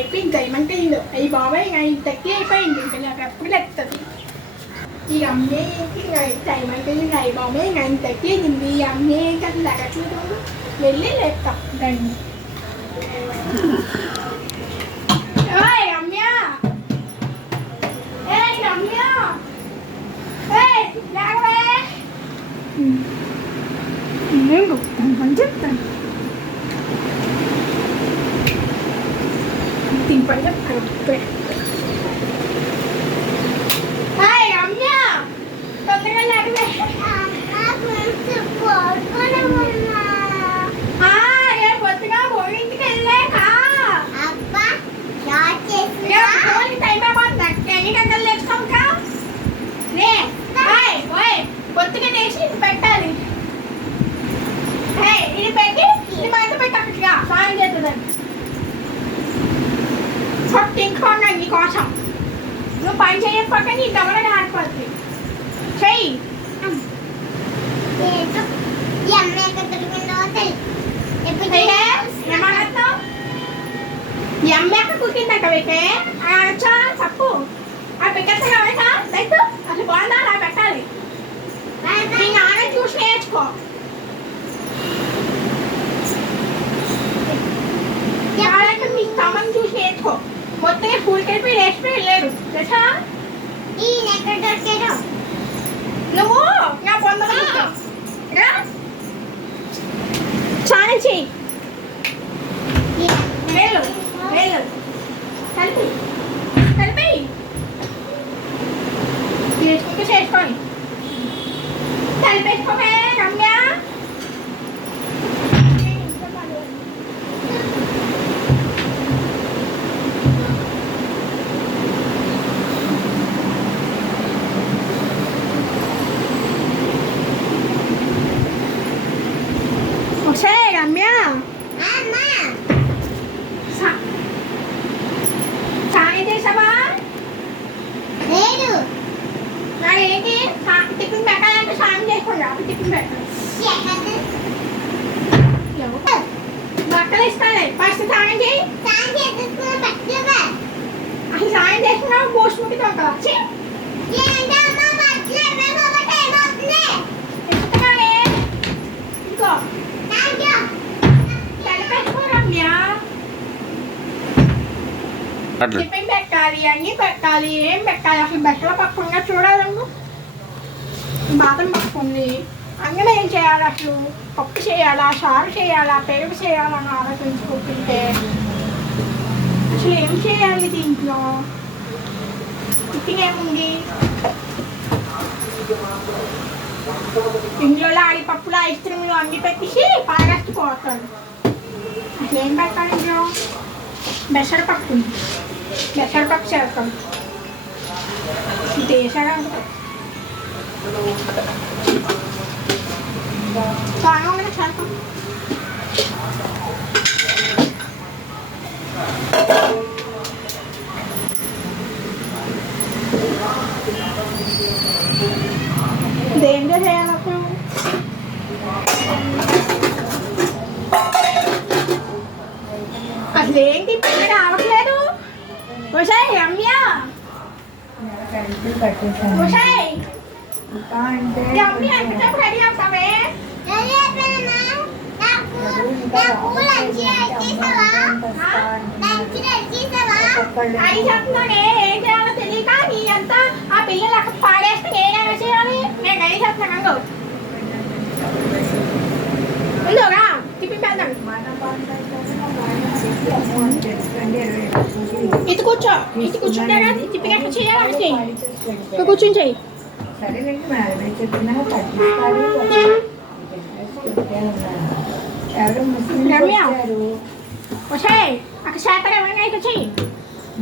అయిపోయింది ఏమంటే ఇది అయ్యి బాబాయ్ ఇంకా ఇది తక్కువ అయిపోయింది ఇంకా నాకు ఎప్పుడు తెస్తుంది ఈ అమ్మే ఇంకా టైం అంటే ఇంకా అయ్యి బాబాయ్ ఇంకా ఇంత తక్కువ ఈ అమ్మే ఇంకా తగ్గట్లేదు వెళ్ళి లేపుతా దాన్ని రమ్య ఏ రమ్య నేను అని చెప్తాను తింపని చెప్తాను రమ్య తొందరగా నడివే కొత్తగా పోయింటికి వెళ్ళాక టైం అయిపోతుంది ఎన్ని గంటలు తెచ్చుకోక కొత్తగా చేసి ఇది పెట్టాలి ఇది పెట్టి ఇది బయట పెట్టగా స్నానం చేస్తుందండి ఇంకోండి నీకోసం నువ్వు పని చేయకపోక నీ దవడ ఆడిపోతుంది చెయ్యి ఏమన్నా ఈ అమ్మాయి కుట్టిందట వీకే చాలా తప్పు ఆ పెట్టేస్తా కదా రైతు అసలు బాగుందా అలా పెట్టాలి నీ నాన్న చూసి నేర్చుకో మీ తమ్మని చూసి నేర్చుకో మొత్తం స్కూల్కి వెళ్ళి రెస్ట్ వెళ్ళాడు తెలుసా నువ్వు నా పొందగా చాలా చెయ్యి వెళ్ళు వెళ్ళు కలిపి కలిపి చేసుకుంటూ చేసుకోండి కలిపేసుకోమే రమ్య రమ్య సాయం చేసావా లేదు ఏంటి టిఫిన్ పెట్టాలంటే సాయం చేసుకోండి అప్పుడు టిఫిన్ పెట్టాలి బట్టలు ఇస్తాను ఫస్ట్ సాయం చేయి అసలు సాయం చేస్తున్నావు పోస్ట్ముట్టితో వచ్చి ఇంకో టిఫిన్ పెట్టాలి అన్నీ పెట్టాలి ఏం పెట్టాలి అసలు బట్టలు పక్కకుండా చూడాలను బాదం పక్కుంది అందులో ఏం చేయాలి అసలు పప్పు చేయాలా చారు చేయాలా పెరుగు చేయాలని ఆలోచించుకుంటుంటే అసలు ఏం చేయాలి దీంట్లో టిఫిన్ ఏముంది ఇంట్లో ఆడి పప్పులు ఐస్ క్రీమ్లు అన్నీ పెట్టేసి పారేసిపోతాడు అసలు ఏం పెట్టాలి ఇంట్లో బెసరపప్పు ఉంది బెసరపప్పు చేస్తాం దేశాలు బాగా చేస్తాం దేంట్లో చేయాలి అప్పుడు అసలు ఏంటి పిల్ల రావట్లేదు ఉషాయ్ రమ్య ఉషాయ్ రమ్య ఎంతసేపు రెడీ అవుతావే అది చెప్తానే ఏం చేయాలో తెలియక నీ అంతా ఆ పిల్లలు అక్కడ పాడేస్తే నేనేమో చేయాలి నేను రెడీ చెప్తాను ఇందురా టిఫిన్ పెడతాను ఇది కూర్చో ఇది కూర్చుంటే కదా టిఫిన్ ఎక్కడ చేయాలి ఇక్కడ కూర్చుని చెయ్యి రమ్య వచ్చాయి అక్కడ శాతం ఏమైనా అయితే చెయ్యి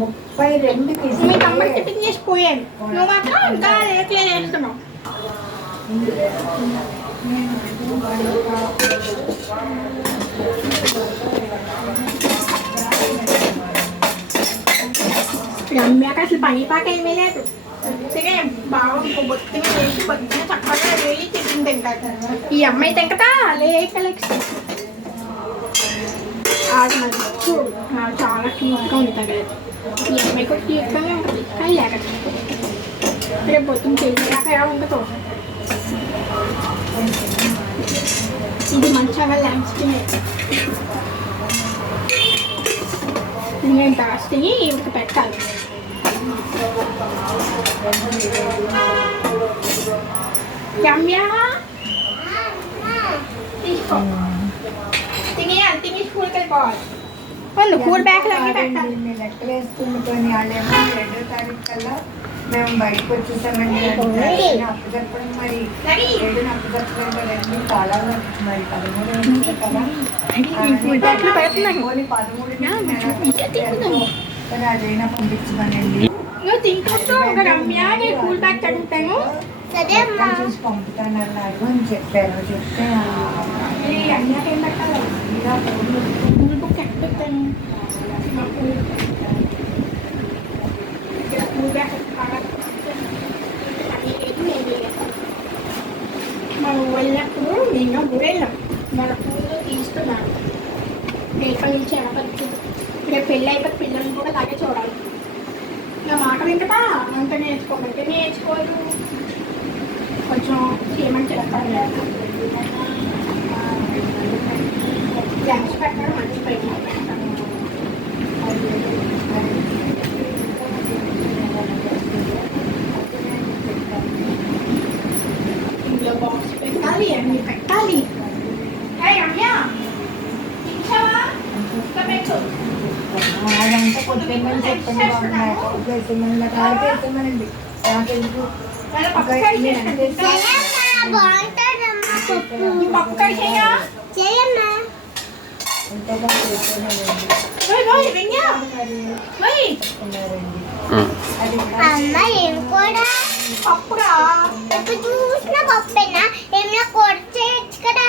32 మీ తమ్ముడు టిఫిన్ చేసి పోయాడు నువ్వు మాత్రం ఇంకా లేట్లే చేస్తున్నావు రమ్యకి అసలు పని పాట ఏమీ లేదు అంతేగా బాగా బొత్తిగా చేసి బొత్తిగా చక్కగా వెళ్ళి టిఫిన్ తింటాడు ఈ అమ్మాయి తింటా లేక ఆగమని చూడు చాలా క్యూట్గా ఉంటుంది. ఈ అమ్మాయి కూడా క్యూట్గానే ఉంటుంది కానీ లేకపోతే రేపు పొద్దున్న తెలియక ఎలా ఉంటుందో. ఇది మంచిగా ల్యాండ్స్కి నేను దాస్తి ఇవికి పెట్టాలి. రమ్య తీసుకో తిని స్కూల్కి వెళ్ళిపోవాలి. స్కూల్ బ్యాగ్లో పెట్టాలి. లెక్కలు వేసుకుని వాళ్ళేమో 2వ తారీఖు కల్లా మేము బయటకు వచ్చేసామండి అప్పు చెప్పడం. మరి 7 అప్పు చెప్పడం కదండి చాలా మరి 13 కదా 13 కానీ అదైనా పంపించమనండి. నువ్వు తింటుంటూ ఒక రమ్య నేను స్కూల్ బ్యాగ్ చదువుతాను చూసి పంపుతాను అన్నారు అని చెప్పారు. చెప్తే రమ్యకి ఏం పెట్టాలి? స్కూల్ బుక్ ఎక్కడ పెట్టాను? స్కూల్ బ్యాగ్ మనం వెళ్ళినప్పుడు మేము ఊరెళ్ళాం. మన పూలు తీసుకున్నాను. రేపటి నుంచి ఎనపచ్చు. రేపు పెళ్ళి అయిపోతే పిల్లల్ని కూడా అలాగే చూడాలి. నా మాట వింటా అంత నేర్చుకోమంటే నేర్చుకోదు. కొంచెం ఏమంటే గ్యాస్ పెట్టడం మంచి ప్రయత్నం పెడతాను. ఇంట్లో బాక్స్ పెట్టాలి, అన్నీ పెట్టాలి. రమ్య ఇచ్చావా? పెట్టు. అదంతా కొట్టేమని చెప్పండి. కాల్చేసామనండి. నాకెందుకు అమ్మ ఏం కూడా పప్పురా ఎప్పుడు చూసినా పప్పేనా ఏమైనా కొట్టేయచ్చు కదా.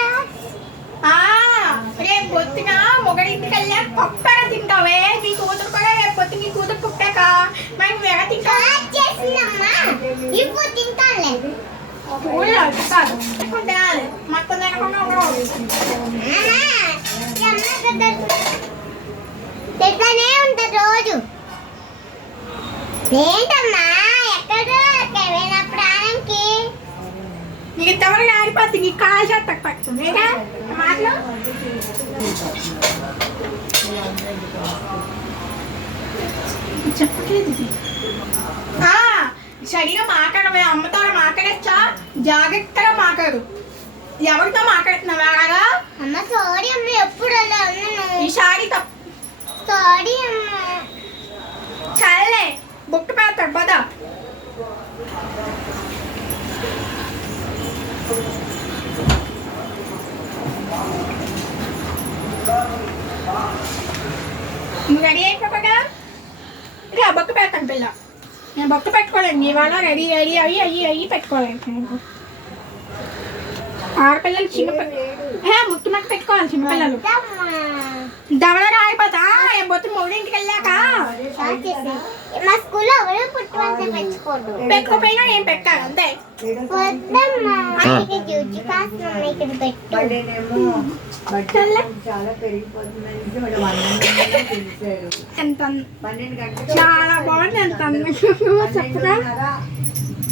రేపు పొద్దున మొగడింటికి వెళ్ళా పప్పగా తింటావే. నీ కూతురు కూడా రేపు పొద్దున నీ కూతురు పుట్టాక మరి నువ్వు ఎలా తింటావా? చేసిందమ్మా ఇప్పుడు తింటానులే. తినాలి మొత్తం తినకుండా తింటానే ఉంటుంది రోజు. ఏంటమ్మా ఎక్కడో నా ప్రాణంకి నీకు తవరగా ఆడిపోతుంది. నీకు కాలు చేస్తకు పడుతుంది మాటలు. చెప్పట్లేదు సరిగా మాట్లాడవే. అమ్మతో మాట్లాడచ్చా? జాగ్రత్తగా మాట్లాడు. ఎవరితో మాట్లాడుతున్నావు అలాగా? అమ్మ సారీ అమ్మ ఎప్పుడు అలా అన్నాను. ఈసారి తప్పు. సారీ అమ్మ. చాలే బుక్ పెడతాడు పద. నువ్వు రెడీ అయిపోగా ఇలా బొక్క పెడతాను పిల్ల. నేను బొక్క పెట్టుకోలేను. ఇవాళ రెడీ అయ్యి పెట్టుకోలేను. ఆడపిల్లలు ముక్కు మక్క పెట్టుకోవాలి. చిన్నపిల్లలు దవడ రాయిపోతా. బొత్తు 3ంటికి వెళ్ళాక మా స్కూల్లో ఎవరు పుట్టువంత పెంచుకోడు. పెట్టుకోపోయినా నేను పెట్టాను అంతే. చాలా పెరిగిపోతుందని ఎంత 12 గంటలకు చాలా బాగుంది. ఎంత చెప్పగా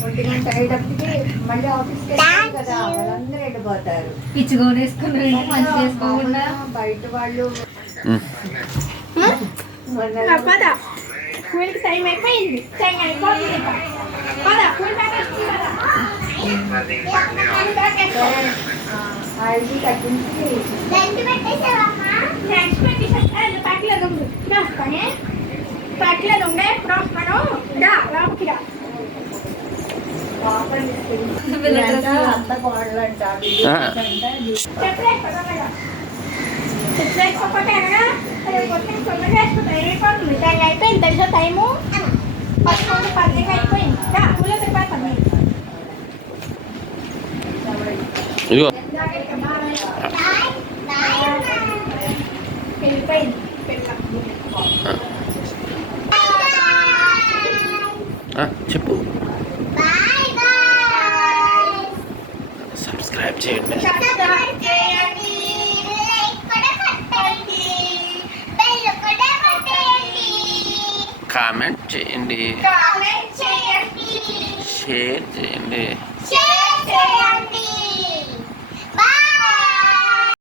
1 గంట అయ్యేటప్పటికి మళ్ళీ ఆఫీస్కి వెళ్తారు కదా వాళ్ళందరూ వెళ్ళిపోతారు. బయట వాళ్ళు పద స్కూల్కి టైం అయిపోయింది. టైం అయిపోతుంది. పద స్కూల్ బ్యాగ్ ఐదు కట్టించి నెక్స్ట్ ప్యాక్లేదు ఉండు. వస్తానే ప్యాక్లేదు ఉండే ఎప్పుడు వస్తాను. లోపలికి రా. అంత కోడలంట అయిపోయింది తెలుసా టైము 11 అయిపోయింది. వెళ్ళిపోయింది. చెప్పు. సబ్స్క్రైబ్ చేయండి. సబ్స్క్రైబ్ చేయండి. లైక్ కూడా కొట్టండి. బెల్ కామెంట్ చేయండి, కామెంట్ చేయండి, షేర్ చేయండి. షేర్